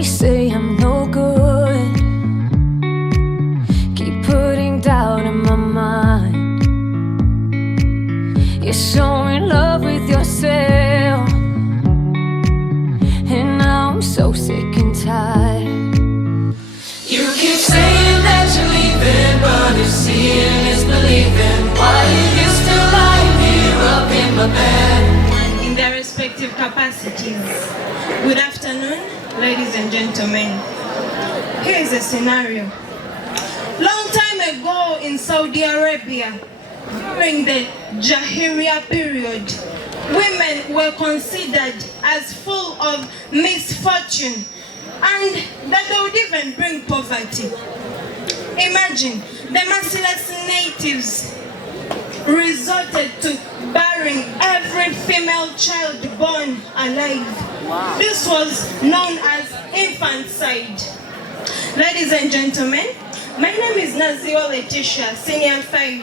always say I'm no good. Keep putting doubt in my mind. You're so in love with yourself, and now I'm so sick and tired. You keep saying that you're leaving, but if seeing is believing, why are you still lying here up in my bed? In their respective capacities. Good afternoon, ladies and gentlemen. Here is a scenario. Long time ago in Saudi Arabia, during the Jahiliyyah period, women were considered as full of misfortune and that they would even bring poverty. Imagine, the merciless natives resorted to burying every female child born alive. Wow. This was known as infanticide. Ladies and gentlemen, my name is Naziwa Letitia, Senior 5.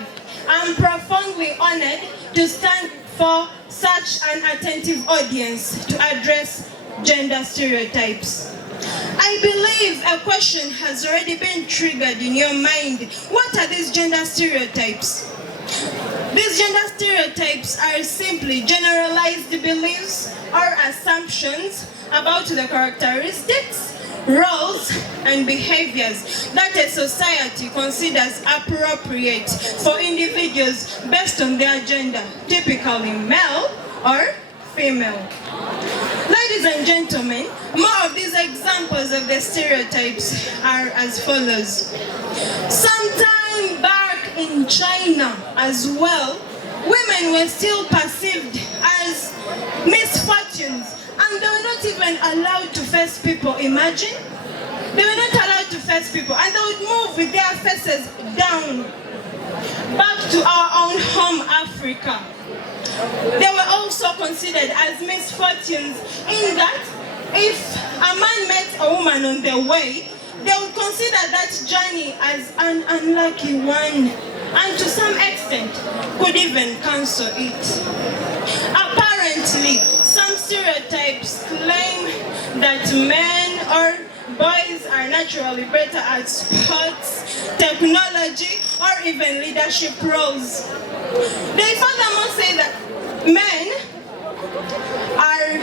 I'm profoundly honored to stand for such an attentive audience to address gender stereotypes. I believe a question has already been triggered in your mind. What are these gender stereotypes? These gender stereotypes are simply generalized beliefs or assumptions about the characteristics, roles, and behaviors that a society considers appropriate for individuals based on their gender, typically male or female. Ladies and gentlemen, more of these examples of the stereotypes are as follows. Sometime back in China as well, women were still perceived as misfortunes, and they were not even allowed to face people. Imagine? They were not allowed to face people, and they would move with their faces down. Back to our own home, Africa. They were also considered as misfortunes in that if a man met a woman on their way, they would consider that journey as an unlucky one, and to some extent could even cancel it. Apparently, some stereotypes claim that men or boys are naturally better at sports, technology, or even leadership roles. They furthermore say that men are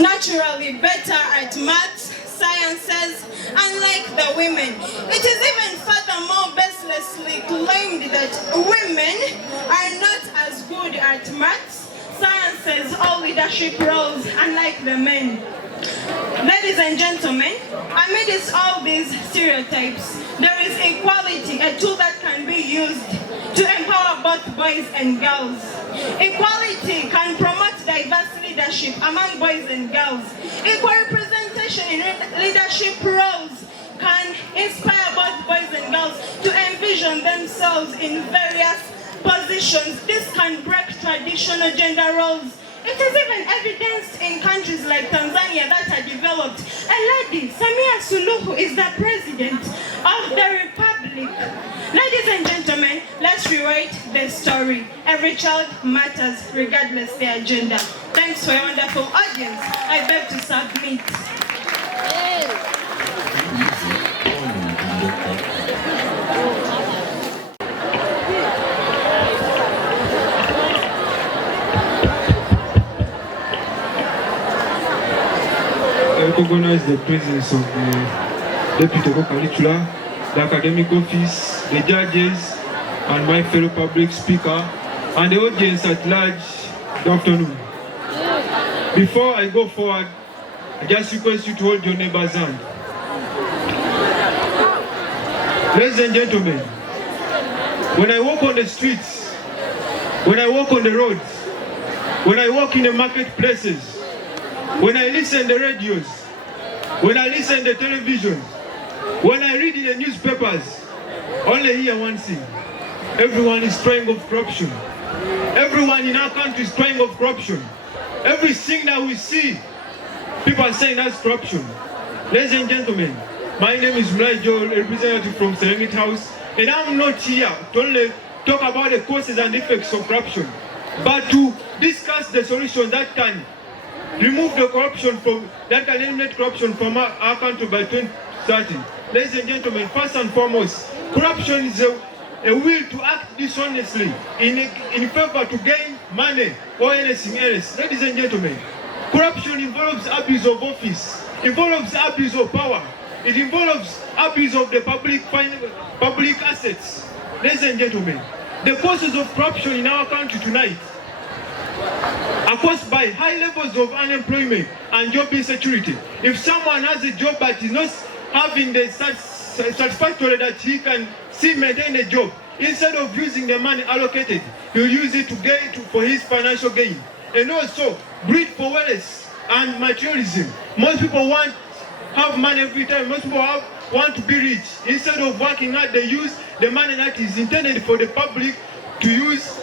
naturally better at maths, sciences, unlike the women. It is even furthermore baselessly claimed that women are not as good at maths, sciences, or leadership roles, unlike the men. Ladies and gentlemen, amidst all these stereotypes, there is equality, a tool that can be used to empower both boys and girls. Equality can promote diverse leadership among boys and girls. Equal representation in leadership roles can inspire both boys and girls to envision themselves in various positions. This can break traditional gender roles. It is even evidenced in countries like Tanzania that are developed. A lady, Samia Suluhu, is the president of the republic. Ladies and gentlemen, let's rewrite the story. Every child matters regardless their gender. Thanks for your wonderful audience. I beg to submit. I recognize the presence of the Deputy Curricular, the academic office, the judges, and my fellow public speaker, and the audience at large. Good afternoon. Before I go forward, I just request you to hold your neighbor's hand. Ladies and gentlemen, when I walk on the streets, when I walk on the roads, when I walk in the marketplaces, when I listen to the radios, when I listen to the television, when I read in the newspapers, only hear one thing. Everyone is crying of corruption. Everyone in our country is crying of corruption. Everything that we see, people are saying that's corruption. Ladies and gentlemen, my name is Mulai Joel, a representative from Serengeti House, and I'm not here to only talk about the causes and effects of corruption, but to discuss the solution that can remove the corruption from, that can eliminate corruption from our country by 2030. Ladies and gentlemen, first and foremost, corruption is a will to act dishonestly in favor to gain money or anything else. Ladies and gentlemen, corruption involves abuse of office, involves abuse of power, it involves abuse of the public assets. Ladies and gentlemen, the causes of corruption in our country tonight are caused by high levels of unemployment and job insecurity. If someone has a job but is not having the satisfactory that he can still maintain a job, instead of using the money allocated, he'll use it for his financial gain. And also, greed for wealth and materialism. Most people want have money every time. Most people want to be rich. Instead of working hard, they use the money that is intended for the public to use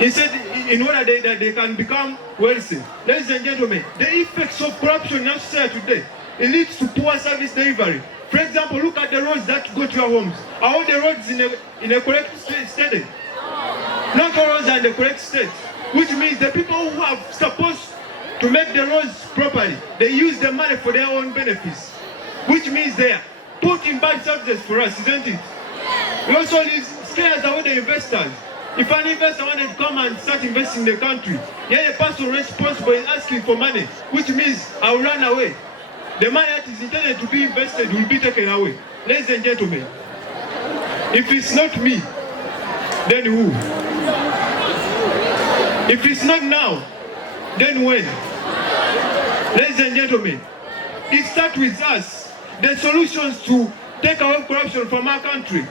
instead in order that they can become wealthy. Ladies and gentlemen, the effects of corruption in our society today, it leads to poor service delivery. For example, look at the roads that go to your homes. Are all the roads in a correct state? Not all roads are in the correct state, which means the people who are supposed to make the roads properly, they use the money for their own benefits, which means they are putting bad services for us, isn't it? It also scares away the investors. If an investor wanted to come and start investing in the country, the person responsible is asking for money, which means I will run away. The money that is intended to be invested will be taken away. Ladies and gentlemen, if it's not me, then who? If it's not now, then when? Ladies and gentlemen, it starts with us. The solutions to take away corruption from our country.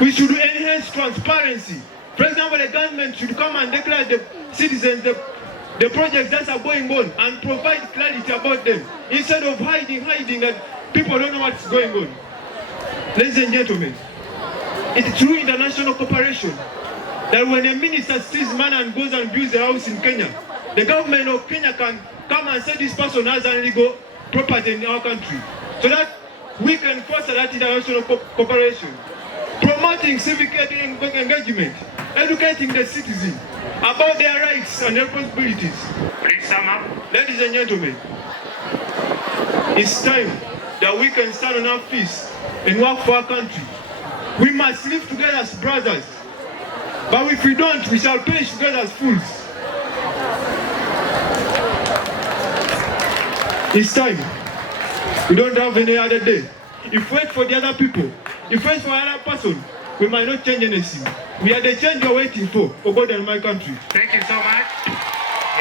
We should enhance transparency. For example, the government should come and declare the citizens the projects that are going on and provide clarity about them instead of hiding that people don't know what's going on. Ladies and gentlemen, it's through international cooperation that when a minister steals money and goes and builds a house in Kenya, the government of Kenya can come and say this person has illegal property in our country, so that we can foster that international cooperation. Promoting civic engagement, educating the citizens about their rights and responsibilities. Please sum up. Ladies and gentlemen, it's time that we can stand on our feet and work for our country. We must live together as brothers, but if we don't, we shall perish together as fools. It's time. We don't have any other day. If we wait for the other people, if we wait for another person, we might not change anything. We are the change we're waiting for God and my country. Thank you so much.